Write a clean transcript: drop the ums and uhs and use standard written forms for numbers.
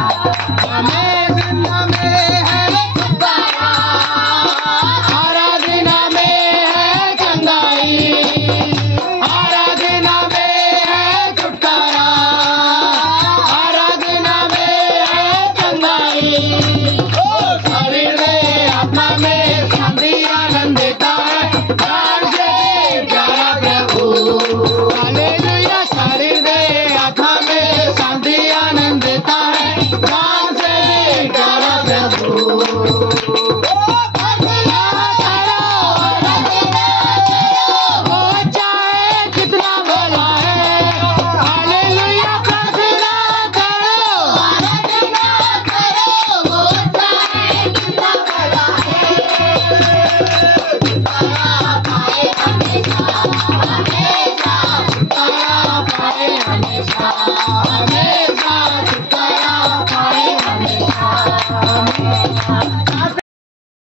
हमें जिंदा में है छुटकारा, आराधना में है चंगाई, आराधना में है छुटकारा, आराधना में है चंगाई। ओ शरीर में आत्मा में शांति आनंद देता है, प्राण से भी प्यारा प्रभु। हालेलुया। शरीर में आत्मा में शांति आनंद देता है, प्राण से भी प्यारा प्रभु। हमेशा छुटकारा पाए हमेशा।